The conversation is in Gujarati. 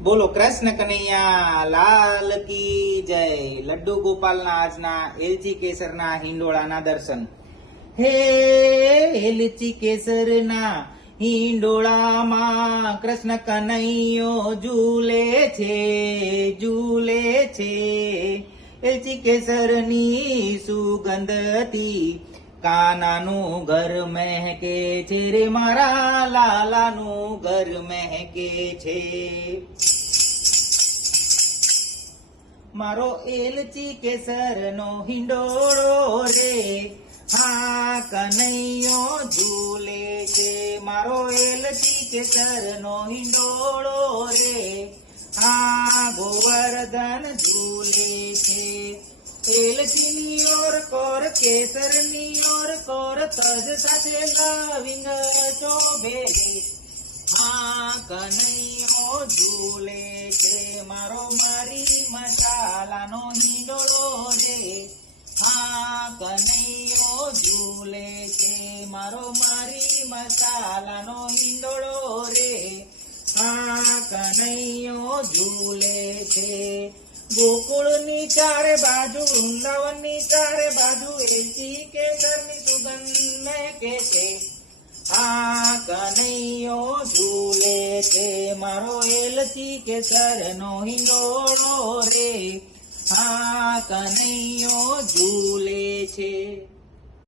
બોલો કૃષ્ણ કનૈયા લાલ કી જય। લડ્ડુ ગોપાલના આજના એલચી કેસરના હિંડોળાના દર્શન। હે એલચી કેસરના હિંડોળામાં કૃષ્ણ કનૈયો ઝૂલે છે। એલચી કેસરની સુગંધથી કાનાનું ઘર મહેકે છે રે, મારા લાલાનું ઘર મહેકે છે। મારો એલચી કેસરનો હિંડોળો રે, હા કનૈયો ઝૂલે છે। મારો એલચી કેસરનો હિંડોળો રે, હા ગોવર્ધન ઝૂલે છે। એલચીની ઓર કોર કેસરની ઓર કોર તજ સાથે લવિંગ ચોભે, હા કનૈયો ઝૂલે છે। મારો મરી મસાલાનો હિંડોળો રે, હા કનૈયો ઝૂલે છે। મારો મરી મસાલાનો હિંડોળો રે, હા કનૈયો ઝૂલે છે। ગોકુળની ચારે બાજુ, વૃંદાવનની ચારે બાજુ એલચી કેસરની સુગંધ મહેકે છે, હા કનૈયો ઝૂલે છે। મારો એલચી કેસરનો હિંડોળો રે, હા કનૈયો ઝૂલે છે।